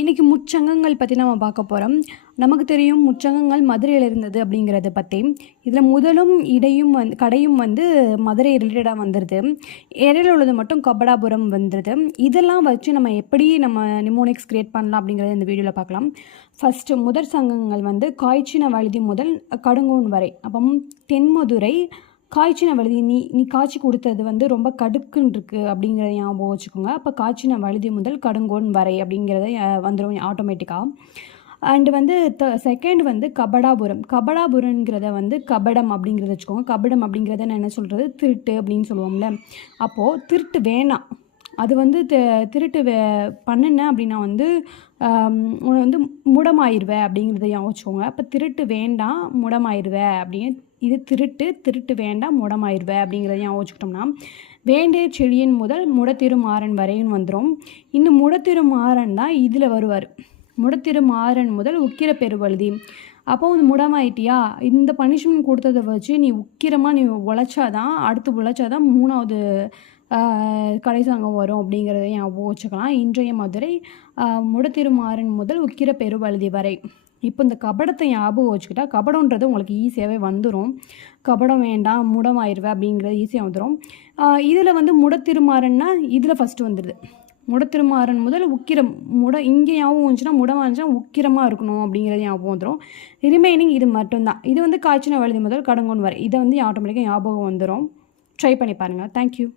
இன்றைக்கி முச்சங்கங்கள் பற்றி நம்ம பார்க்க போகிறோம். நமக்கு தெரியும் முச்சங்கங்கள் மதுரையில் இருந்தது அப்படிங்கிறத பற்றி. இதில் முதலும் இடையும் கடையும் மதுரை ரிலேட்டடாக வந்துடுது. இடையில உள்ளது மட்டும் கபடாபுரம் வந்துடுது. இதெல்லாம் வச்சு நம்ம எப்படி நிமோனிக்ஸ் கிரியேட் பண்ணலாம் அப்படிங்கிறத இந்த வீடியோவில் பார்க்கலாம். ஃபஸ்ட்டு முதற் சங்கங்கள் காய்ச்சின வழுதி முதல் கடுங்கோன் வரை. அப்போ தென்மதுரை காய்ச்சின வழுதி நீ காய்ச்சி கொடுத்தது ரொம்ப கடுக்குன்னு இருக்குது அப்படிங்கிறத ஞாபகம் வச்சுக்கோங்க. அப்போ காய்ச்சின வழுதி முதல் கடுங்கோன் வரை அப்படிங்கிறத வந்துடும் ஆட்டோமேட்டிக்காக. And second கபடாபுரம். கபடாபுரங்கிறத கபடம் அப்படிங்கிறத வச்சுக்கோங்க. கபடம் அப்படிங்கிறத நான் என்ன சொல்கிறது, திருட்டு அப்படின்னு சொல்லுவோம்ல. அப்போது திருட்டு வேணாம். அது திருட்டு பண்ணுன அப்படின்னா முடமாயிருவே அப்படிங்கிறத யோசிச்சுக்கோங்க. அப்போ திருட்டு வேண்டாம் முடமாயிருவே அப்படின்னு, இது திருட்டு வேண்டாம் முடமாயிருவே அப்படிங்கிறத யோசிச்சுக்கிட்டோம்னா, வேண்டிய செழியன் முதல் முடத்திருமாறன் வரையும் வந்துடும். இன்னும் முடத்திருமாறன் தான் இதில் வருவார். முடத்திருமாறன் முதல் உக்கிர பெருவழுதி. அப்போ முடமாயிட்டியா, இந்த பனிஷ்மெண்ட் கொடுத்ததை வச்சு நீ உக்கிரமாக நீ உழைச்சாதான் மூணாவது கடைசி சங்கம் வரும் அப்படிங்கிறத ஞாபகம் வச்சுக்கலாம். இன்றைய மதுரை முடத்திருமாறன் முதல் உக்கிர பெருவழுதி வரை. இப்போ இந்த கபடத்தை ஞாபகம் வச்சுக்கிட்டா கபடன்றது உங்களுக்கு ஈஸியாகவே வந்துடும். கபடம் வேண்டாம் முடமாயிருவேன் அப்படிங்கிறது ஈஸியாக வந்துடும். இதில் முடத்திருமாறன்னா இதில் ஃபஸ்ட்டு வந்துடுது. முடத்திருமாறன் முதல் உக்கிரம். இங்கே ஞாபகம் வந்துச்சுன்னா முடமாக இருந்துச்சுன்னா உக்கிரமாக இருக்கணும் அப்படிங்கிறது ஞாபகம் வந்துடும். ரிமைனிங் இது மட்டும்தான். இது காய்ச்சின வழுதி முதல் கடுங்கோன் வரை. இதை ஆட்டோமேட்டிக்காக ஞாபகம் வந்துடும். ட்ரை பண்ணி பாருங்கள். தேங்க்யூ.